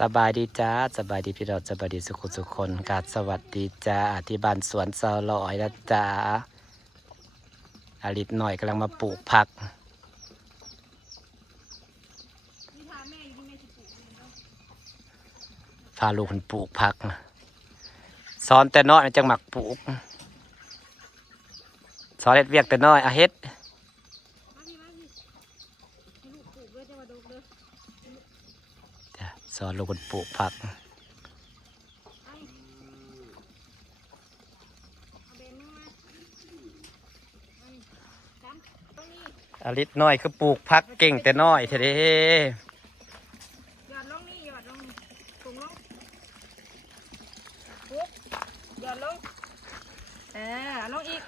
สบายดีจ้าสบายดีพี่น้องสบายดีสุขสุขคนกาดสวัสดีจ้าที่บ้านสวนเซาลอยนะจ้าอาริตหน่อยกำลังมาปลูกผักพาลูกคนปลูกผักสอนแต่น้อยจังหมักปลูกสอนเฮ็ดเวียกแต่น้อยอะเฮ็ดสอนลูกคนปลูกผักอาริตน้อยคือปลูกผักเก่งแต่น้อยเท่เด้หยอดลงนี่หยอดลงถุงลงปุ๊บหยอดลงลงอีก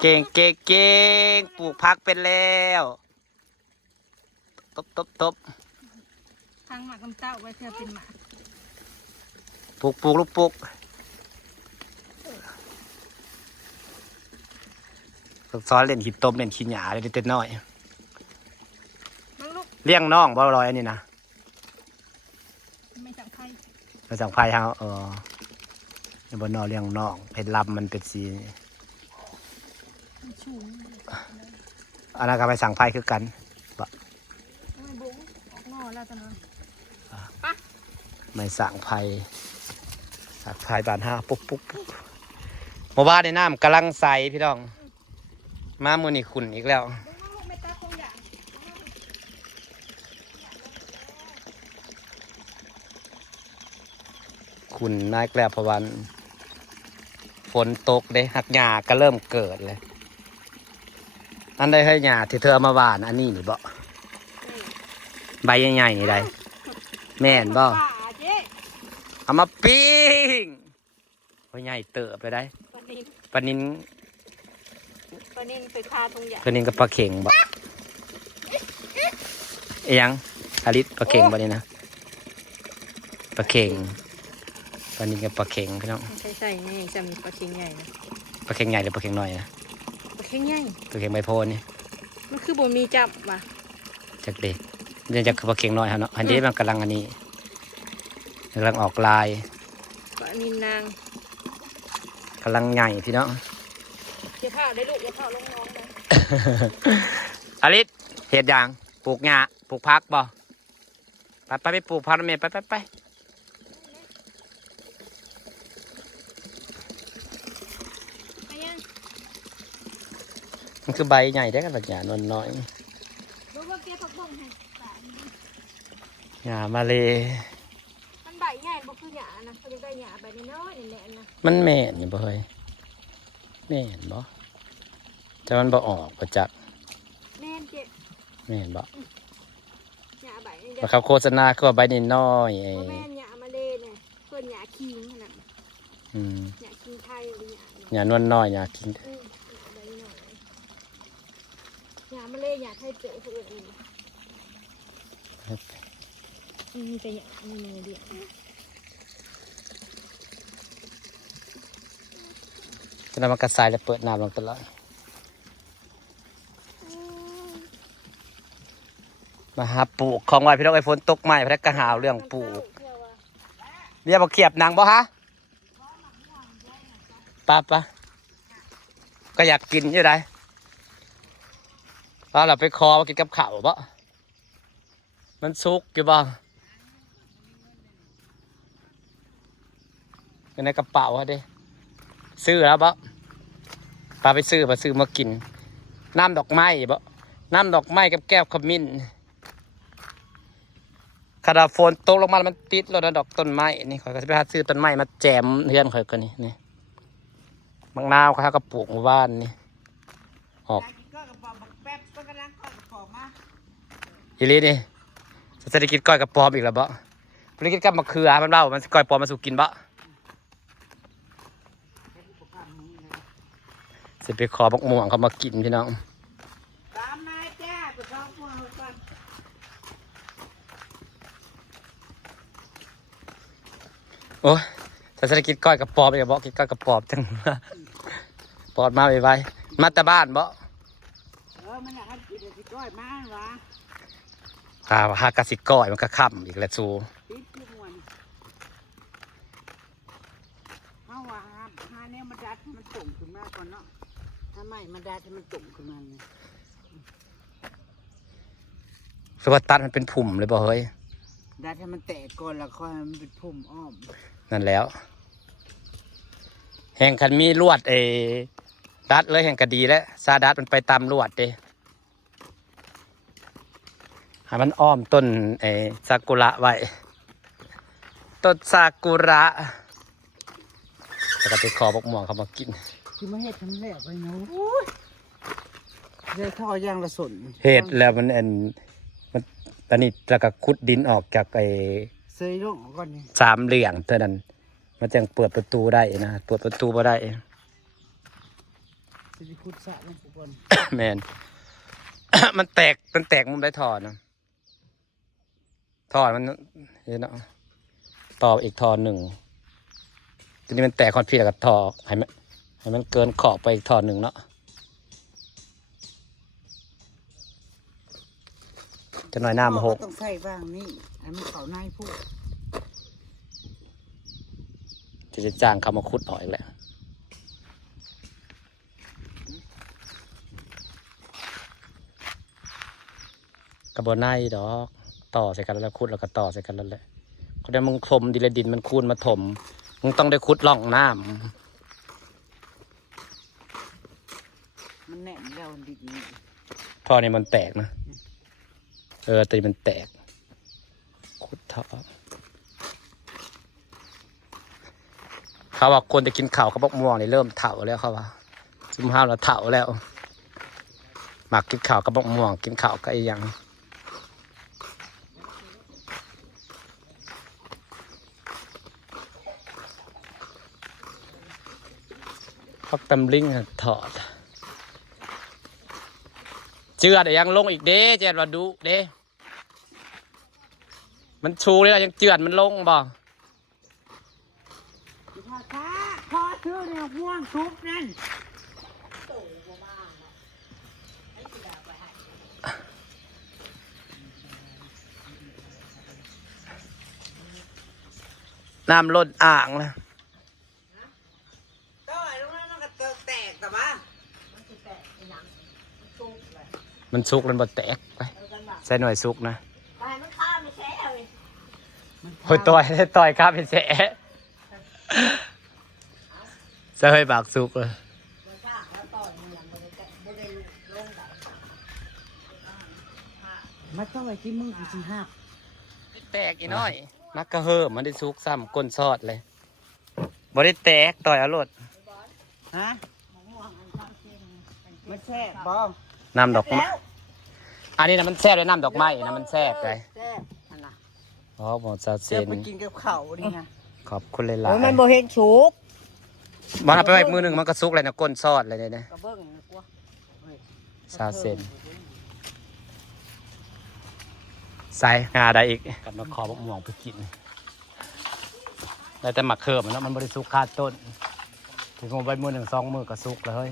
เก่งปลูกผักเป็นแล้วตบทางหมากน้ำเต้าไว้เพื่อเป็นหมากปลูกลูกปลูกซ้อนเล่นขีดต้มเล่นขีดหยาเลยเต็มน้อยเลี้ยงน้องบ่ลอยอันนี้นะไม่สั่งไพ่ไม่สั่งไพ่ฮะในบนนอเลี้ยงน้องเป็นลำมันเป็นสีอันนั้นก็ไปสั่งไพ่คือกันบะไม่สั่งไพ่สั่งไพ่บานห้าปุ๊บเมื่อวานในน้ำกำลังใสพี่น้องมามือนี่ขุ่นอีกแล้วขุ่นน่าแกล้พวันฝนตกเลยหักหญ้าก็เริ่มเกิดเลยอันใดให้หญ้าที่เธอเอามาหว่านอันนี้นี่บ่ใบใหญ่ๆนี่ได้แม่นบ่เอามาปิ้งโอ้ยใหญ่เติบไปได้ปลานินไปคาตรงใหญ่ปลานินกับปลาเข่งบ่ยังอาริตปลาเข่งบ่นี่นะปลาเข่งปลานินกับปลาเข่งพี่น้องใช่ไงจะมีปลาเข่งใหญ่นะปลาเข่งใหญ่หรือปลาเข่งน้อยนะปลาเข่งใหญ่ปลาเข่งใบโพนี่มันคือบ่มีจับว่ะจากเด็กยังจะคือปลาเข่งน้อยฮะเนาะอันนี้มันกำลังอันนี้กำลังออกลายปลานินนางกำลังใหญ่พี่น้องเดี๋ยวข้าวได้ลูกเดี๋ยวข้าวลงน้องนะอาริตเห็ดอย่างปลูกหญ้าปลูกพักบ่ไปปลูกพักนั่นเองไปมันคือใบใหญ่ได้กันแบบหญ้านวลน้อยหญ้ามาเลยมันใบใหญ่บ่คือหญ้านะเขาจะได้หญ้าใบน้อยๆแหละนะมันแม่นอยู่บ่เฮ้ยแม่นบ่แต่มันบ่ออกประจักษ์แม่นเจ๊แม่นบ่หญ้าใบเพราะเขาโฆษณาคือว่าใบนิดน้อยแม่นหญ้ามาเลยเนี่ยเพิ่นหญ้าคิงขนาดหญ้าคิงไทยหรือหญ้านวลน้อยหญ้าคิงหญ้ามาเลยหญ้าไทยเจ๋อเพิ่นจะหญ้านี่เดียวจะนำมากระสายแล้วเปิดน้ำลงตลอดมาหาปลูกของไว้พี่น้องไอ้ฝนตกใหม่พระกระหาวเรื่องปลูกเรียกมาเขียบนางบ่ฮะป้าก็อยากกินอยู่ได้เราไปคอมากินกับข้าวบ่มันซุกอยู่บ่อยู่ในกระเป๋าฮะเด้ซื้อแล้วบ่ปลาไปซื้อมากินน้ำดอกไม้บ่น้ำดอกไม้กับแก้วขมิ้นคาราโฟนตกลงมามันติดแล้วนะดอกต้นไม้นี่ข่อยก็จะไปหาซื้อต้นไม้มาแจมเฮือนข่อยก็นี่บางนาวเขาก็ปลูกหมู่บ้านนี่ออกอีลีนี่เศรษฐกิจก้อยกับปอมอีกแล้วบ่เศรษฐกิจกับมะเขือมันเบ้ามันก้อยปอมมาสู่กินบ่จะไปขอบักม่วงเขามากินพี่น้องตามนายจ้าไปขอม่วงก่อนโอ้ยเศรษฐกิจก้อยกับปอบอย่าบอกกินก้อยกับปอบจังปอดมาไวๆมาแต่บ้านบ่มันอยากให้กินก้อยมากวะ หากระสิก้อยมันก็ค่ำอีกแล้วซู ติดคือมวนเฮาว่าหาแนวมาดัดให้มันตุ่มขึ้นมาก่อนเนาะถ้าไม่มาดัดให้มันตุ่มขึ้นมาเนี่ย คือว่าตัดมันเป็นผุ่มเลยบ่เฮ้ย ดัดให้มันแตกก่อนแล้วค่อยให้มันเป็นพุ่มอ้อม นั่นแล้ว แห่งคันมีลวดดัดเลยแห่งก็ดีแล้วซาดัดมันไปตามลวดเด้ให้มันอ้อมต้นซากุระไว้ต้นซากุระแล้วก็ไปขอบอกม่วงเขามากิน คือมาเฮ็ดทำแล้วไปเนาะเดี๋ยวท่อย่างละสน เฮ็ดแล้วมันมันตอนนี้แล้วก็ขุดดินออกจากเซยลงก่อนนี่ สามเหลี่ยมเท่านั้นมันจึงเปิดประตูได้นะเปิดประตูบ่ได้ สิขุดสระลงไปก่อน แมน มันแตกมุมได้ถอดนะถอดมันเนาะต่ออีกทอหนึ่งทีนี้มันแตกคอนพี่แล้วก็ทอให้มันเกินขอบไปอีกทอหนึ่งเนาะจะหน่อยหน้ามาหก ต้องใส่บ้างนี่ให้มันเข้าในผู้ จะจ้างเขามาขุดออกอีกแล้วกระบอกไนดอกต่อใส่กันแล้วขุดแล้วก็ต่อใส่กันแล้วแหละก็ได้มึงถมดินดินมันคูนมาถมมึงต้องได้ขุดร่องน้ำ มันแน่นแล้วดิบนี่ ท่อนี้มันแตกนะตีมันแตกขุดท่อเขาบอกคนจะกินข้าวเขาบอกม่วงนี่เริ่มเถาแล้วเขาว่าซุ่มห้าวแล้วเถาแล้วหมักกินข้าวกระบอกม่วงกินข้าวก็อีกอย่างพักตำลิงถอดเจือดยังลงอีกเด้เจ็ดว่าดูเด้มันชูเลยยังเจือดมันลงบ่พอชื่อเนี่ยม่วงทุบนั่น น้ำล้นอ่างนะ ต่อยลงนั้นก็แตกแต่ว่า มันสุกมันบ่แตกไปใส่หน่วยสุกนะ ไปมันข้ามไม่แช่เลย โอ้ยต่อยครับเป็นแสะจะให้บากสุกเลย มาต่อยที่มึงอีกสิหัก แตกอีน้อยมักกะเฮิมมันได้สุกซ้ำก้นซอดเลยบ่ได้แตกต่อยเอารมณ์ ฮะมันแช่บอ น้ำดอกไม้อันนี้นะมันแซ่บด้วยน้ำดอกไม้นะมันแซ่บเลย แช่อันน่ะ อ๋อหมอซาเซ จะ น ไปกินกับข้าวนี่นะ ขอบคุณหลาย มันบ่เห็นสุก ๆมันเอาไปไว้มือหนึ่งมันก็สุกเลยนะก้นซอดเลยเนี่ย กระเบื้องนะกลัว ซาเซนใส่งาได้อีกกลับมาขอบักม่วงไปกินได้แต่หมักเคิร์มมันเนาะมันบริสุกคาต้นถึงเอาไปมือหนึ่งสองมือก็สุกเลยเฮ้ย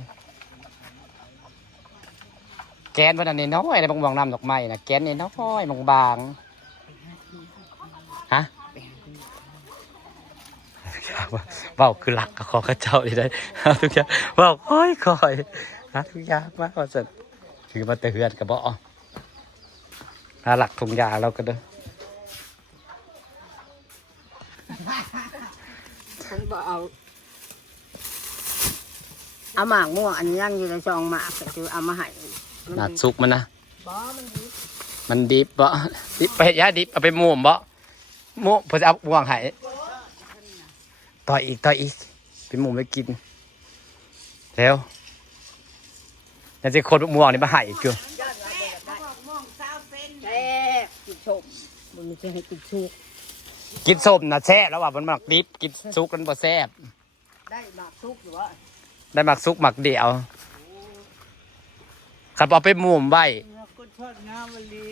แกนมันอันนี้น้อยนะบางๆน้ำดอกไม้นะแกนนี่น้อยบางๆฮะเบาคือหลักกับขอข้าเจ้าอีได้ทุกอย่างเบาค่อยฮะทุกอย่างมากกว่าสุดถือมาแต่เฮือนกับบ่หาหลักทุงยาเราก็เด้อ ฉันบอกเอาหมากม่วงอันนี้ยังอยู่ในซองหมากก็คือเอามาให้ หนักสุกมันนะ บ่มันดี มันดิบบ่ดิบไปย่าดิบเอาไปหมุมบ่หมุเพื่อจะเอาบ่วงให้ต่อยอีกไปหมุมไปกินแล้วยังจะคนม่วงนี่มาให้อีกอยู่ ม่วงซาวเส้นแช่กินชมมันไม่ใช่ให้กินชุก กินส้มนะแซ่บแล้วว่ามันหมักดิบกินสุกมันบ่แซ่บ ได้หมากชุกหรือว่า ได้หมักสุกหมักเดียวขับเอาไปหมุมไว้ ก็ทอดงามลี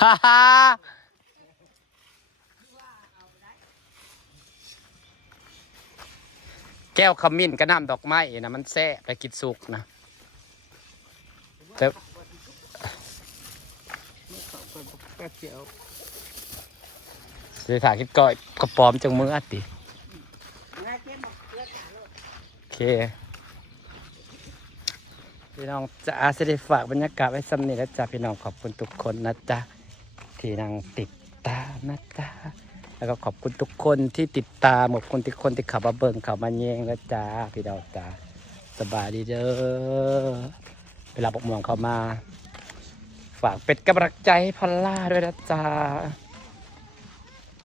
ฮ่าฮ่าแก้วขมิ้นกับน้ำดอกไม้นะมันแซ่บไปกินสุกนะ แต่ ไม่ขอบคนกระเจียว สิถ่ายคิดก้อยกระป๋อมจังมืออัดติ งาเก็บมาเกลือขาเลย โอเคพี่น้องจะสิได้ฝากบรรยากาศไว้ซ้ำนี้แล้วจ้ะพี่น้องขอบคุณทุกคนนะจ๊ะที่นั่งติดตามนะจ๊ะแล้วก็ขอบคุณทุกคนที่ติดตามขอบคุณทุกคนที่ขับมาเบิ่งขับมาแยงแล้วจ้าพี่น้องจ้าสบายดีเด้อเวลาบกม่วงเข้ามา ฝากเป็ดกำลังใจให้พอลล่าด้วยนะจ๊ะ